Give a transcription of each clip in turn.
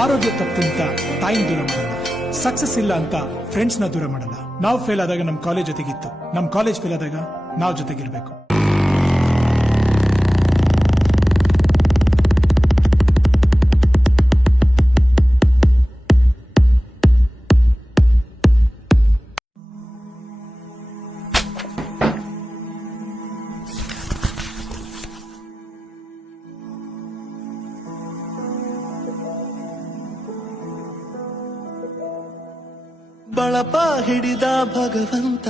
ಆರೋಗ್ಯ ತಪ್ಪು ಅಂತ ತಾಯಿನ ದೂರ ಮಾಡಲ್ಲ, ಸಕ್ಸಸ್ ಇಲ್ಲ ಅಂತ ಫ್ರೆಂಡ್ಸ್ ನ ದೂರ ಮಾಡಲ್ಲ. ನಾವು ಫೇಲ್ ಆದಾಗ ನಮ್ ಕಾಲೇಜ್ ಜೊತೆಗಿತ್ತು, ನಮ್ ಕಾಲೇಜ್ ಫೇಲ್ ಆದಾಗ ನಾವು ಜೊತೆಗಿರ್ಬೇಕು. ಬಳಪ ಹಿಡಿದ ಭಗವಂತ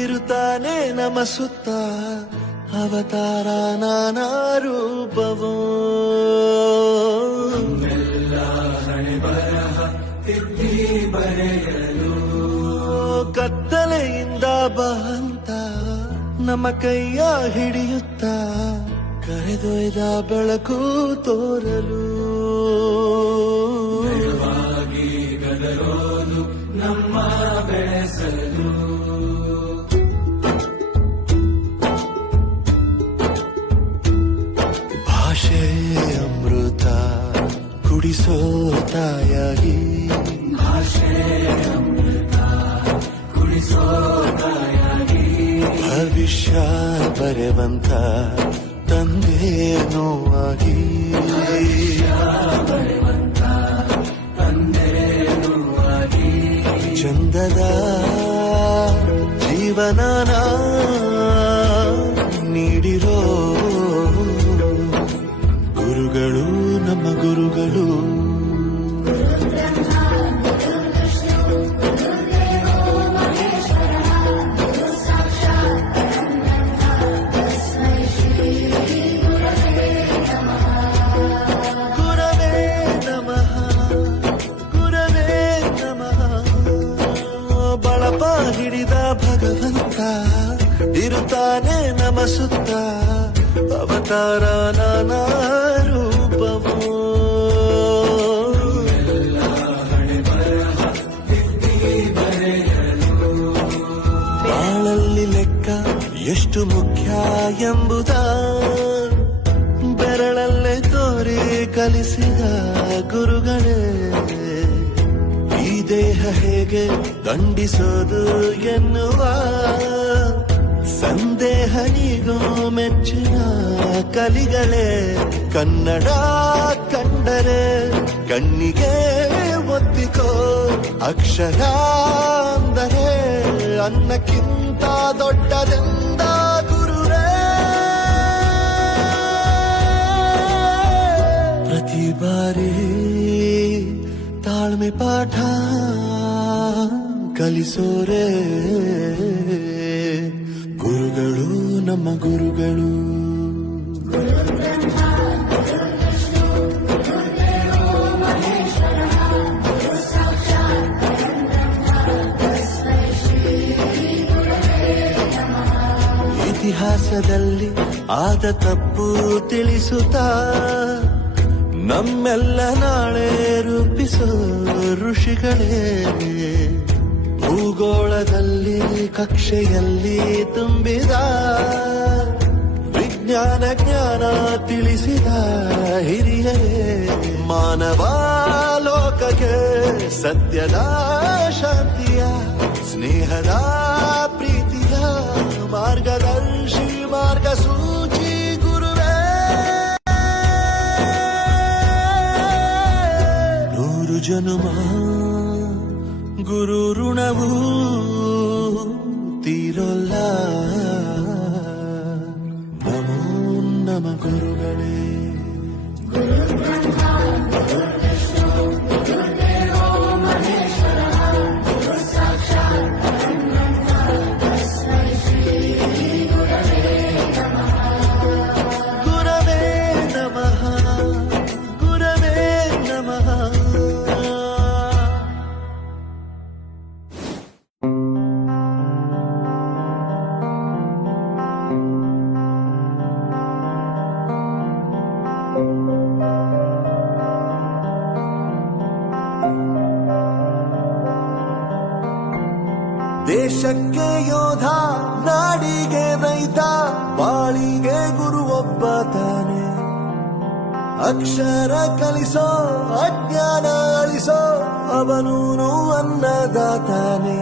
ಇರುತ್ತಾನೆ ನಮ ಸುತ್ತ, ಅವತಾರ ನಾನಾ ರೂಪವೋ. ಕತ್ತಲೆಯಿಂದ ಬಹಂತ ನಮ್ಮ ಕೈಯ ಹಿಡಿಯುತ್ತ, ಕರೆದೊಯ್ದ ಬೆಳಕು ತೋರಲು. ನಮ್ಮ ಬೆಳೆಸಲು ಭಾಷೆ ಅಮೃತ ಕುಡಿಸೋ ತಾಯಾಗಿ, ಭಾಷೆ ಅಮೃತ ಕುಡಿಸೋ ತಾಯಾಗಿ, ಭವಿಷ್ಯ ಬರೆವಂತ ತಂದೆ ನೋವಾಗಿ, ಚಂದದ ಜೀವನನ ನೀಡಿರೋ ಗುರುಗಳು ನಮ್ಮ ಗುರುಗಳು. ಹಿಡಿದ ಭಗವಂತ ಇರುತ್ತಾನೆ ನಮ ಸುತ್ತ, ಅವತಾರ ನಾನಾ ರೂಪವೋ. ಬಾಳಲ್ಲಿ ಲೆಕ್ಕ ಎಷ್ಟು ಮುಖ್ಯ ಎಂಬುದ ಬೆರಳಲ್ಲೇ ತೋರಿ ಕಲಿಸಿದ ಗುರುಗಳೇ. ಈ ದೇಹ ಹೇಗೆ ದಂಡಿಸೋದು ಎನ್ನುವ ಸಂದೇಹ ನೀಗೋ ಮೆಚ್ಚಿನ ಕಲಿಗಳೇ. ಕನ್ನಡ ಕಂಡರೆ ಕಣ್ಣಿಗೆ ಒತ್ತಿಕೋ, ಅಕ್ಷರ ಅಂದರೆ ಅನ್ನಕ್ಕಿಂತ ದೊಡ್ಡದೆಂದ ಗುರುರೇ. ಪ್ರತಿ ಬಾರಿ ತಾಳ್ಮೆ ಪಾಠ ಕಲಿಸೋರೆ ಗುರುಗಳು ನಮ್ಮ ಗುರುಗಳು. ಇತಿಹಾಸದಲ್ಲಿ ಆದ ತಪ್ಪು ತಿಳಿಸುತ್ತಾ ನಮ್ಮೆಲ್ಲ ನಾಳೆ ರೂಪಿಸೋ ಋಷಿಗಳೇ. ಭೂಗೋಳದಲ್ಲಿ ಕಕ್ಷೆಯಲ್ಲಿ ತುಂಬಿದ ವಿಜ್ಞಾನ ಜ್ಞಾನ ತಿಳಿಸಿದ ಹಿರಿಯರೇ. ಮಾನವ ಲೋಕಕ್ಕೆ ಸತ್ಯದ ಶಾಂತಿಯ ಸ್ನೇಹದ ಪ್ರೀತಿಯ ಮಾರ್ಗದರ್ಶಿ ಮಾರ್ಗಸೂಚಿ ಗುರುವೇ. ನೂರು ಜನುಮ ಗುರು ಋಣವು ತೀರೋಲ್ಲ. ನಮೋ ನಮ ಗುರುಗಳೇ. ಗುರವೇ ನಮಃ ಗುರವೇ ನಮಃ. ದೇಶಕ್ಕೆ ಯೋಧ, ನಾಡಿಗೆ ರೈತ, ಬಾಳಿಗೆ ಗುರು ಒಬ್ಬ ತಾನೆ. ಅಕ್ಷರ ಕಲಿಸೋ ಅಜ್ಞಾನ ಅಳಿಸೋ ಅವನೂನು ಅನ್ನದಾತಾನೆ.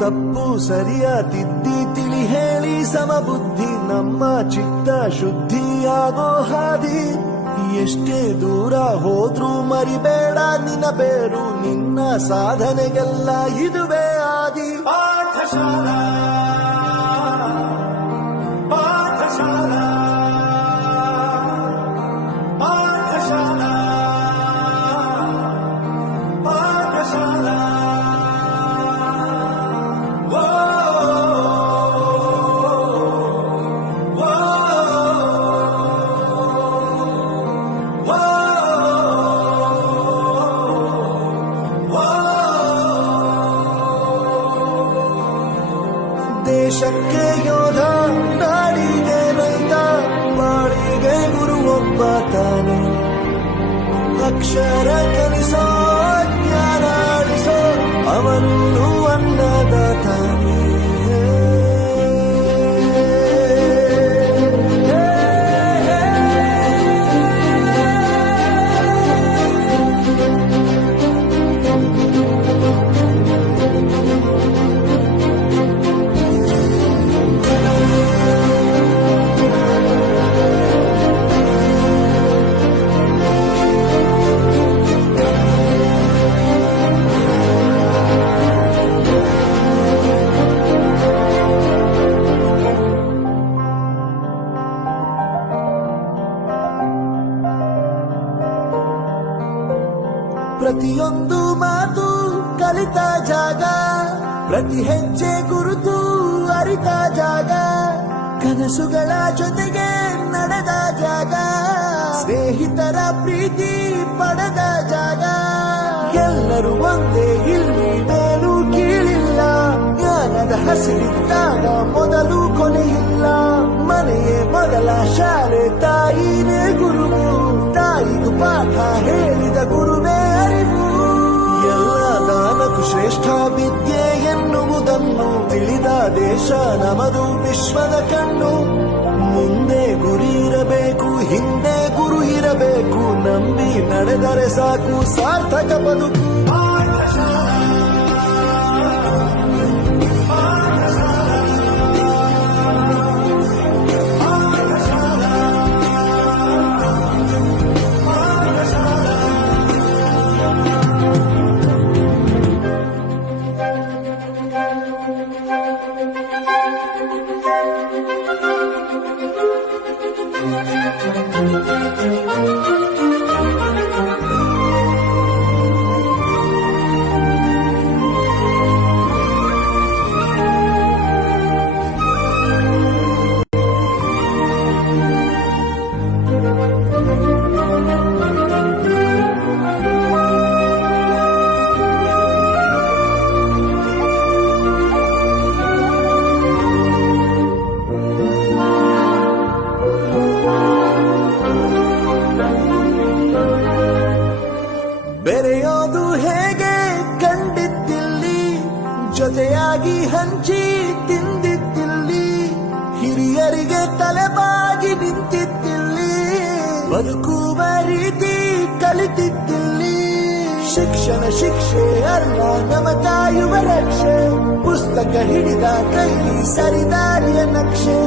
ತಪ್ಪು ಸರಿಯ ತಿದ್ದಿ ತಿಳಿ ಹೇಳಿ ಸಮಬುದ್ಧಿ ನಮ್ಮ ಚಿತ್ತ ಶುದ್ಧಿಯಾಗೋ ಹಾದಿ. ಎಷ್ಟೇ ದೂರ ಹೋದ್ರೂ ಮರಿಬೇಡ ನಿನ್ನ ಬೇರು, ನಿನ್ನ ಸಾಧನೆಗೆಲ್ಲ ಇದುವೇ ಆದಿ. ಪಾಠಶಾಲಾ ಪಾಠಶಾಲಾ ಪಾಠಶಾಲಾ ಪಾಠಶಾಲಾ. ದೇಶಕ್ಕೆ ಯೋಧ, ನಾಡಿಗೆ ರೈತ, ಬಾಳಿಗೆ ಗುರು ಒಬ್ಬ ತಾನೆ. ಅಕ್ಷರ ಕಲಿಸೋ ಜ್ಞಾನ ಅಳಿಸೋ ಅವನು ಅನ್ನದಾತಾನೆ. ಪ್ರತಿಯೊಂದು ಮಾತು ಕಲಿತ ಜಾಗ, ಪ್ರತಿ ಹೆಜ್ಜೆ ಗುರುತು ಅರಿತ ಜಾಗ, ಕನಸುಗಳ ಜೊತೆಗೆ ನಡೆದ ಜಾಗ, ಸ್ನೇಹಿತರ ಪ್ರೀತಿ ಪಡೆದ ಜಾಗ. ಎಲ್ಲರೂ ಒಂದೇ, ಇಲ್ಲಿ ಮೇಲೂ ಕೀಳಿಲ್ಲ, ಜ್ಞಾನದ ಹಸಿರಿದ್ದಾಗ ಮೊದಲು ಕೊನೆಯಿಲ್ಲ. ಮನೆಯೇ ಮೊದಲ ಶಾಲೆ, ತಾಯಿನೇ ಗುರುವು, ತಾಯಿಗೂ ಪಾಠ ಹೇಳಿದ ಗುರುವೇ ಅರಿವು. ಎಲ್ಲ ದಾನಕ್ಕೂ ಶ್ರೇಷ್ಠ ವಿದ್ಯೆ ಎನ್ನುವುದನ್ನು ತಿಳಿದ ದೇಶ ನಮದು, ವಿಶ್ವದ ಕಣ್ಣು. ಮುಂದೆ ಗುರಿ ಇರಬೇಕು, ಹಿಂದೆ ಗುರು ಇರಬೇಕು, ನಂಬಿ ನಡೆದರೆ ಸಾಕು ಸಾರ್ಥಕ ಬದುಕು. ಬೆರೆಯೋದು ಹೇಗೆ ಕಂಡಿದ್ದಿಲ್ಲಿ, ಜೊತೆಯಾಗಿ ಹಂಚಿ ತಿಂದಿದ್ದಿಲ್ಲಿ, ಹಿರಿಯರಿಗೆ ತಲೆಬಾಗಿ ನಿಂತಿದ್ದಿಲ್ಲಿ, ಬದುಕುವ ರೀತಿ ಕಲಿತಿದ್ದಿಲ್ಲಿ. ಶಿಕ್ಷಣ ಶಿಕ್ಷೆ ಅಲ್ಲ ನಮ ಕಾಯುವ ರಕ್ಷೆ, ಪುಸ್ತಕ ಹಿಡಿದ ಕೈಲಿ ಸರಿದಾರಿಯ ನಕ್ಷೆ.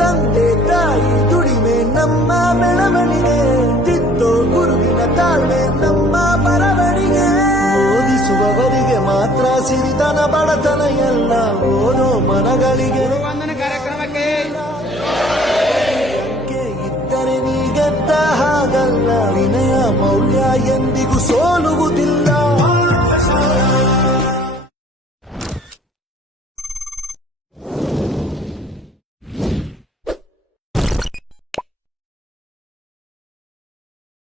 ತಂದೆ ತಾಯಿ ದುಡಿಮೆ ನಮ್ಮ ಬೆಳವಣಿಗೆ, ತಿದ್ದೋ ಗುರುವಿನ ತಾಳ್ಮೆ ನಮ್ಮ ಬರವಣಿಗೆ. ಓದಿಸುವವರಿಗೆ ಮಾತ್ರ ಸಿರಿತನ ಬಡತನ ಎಲ್ಲ, ಓದೋ ಮನಗಳಿಗೆ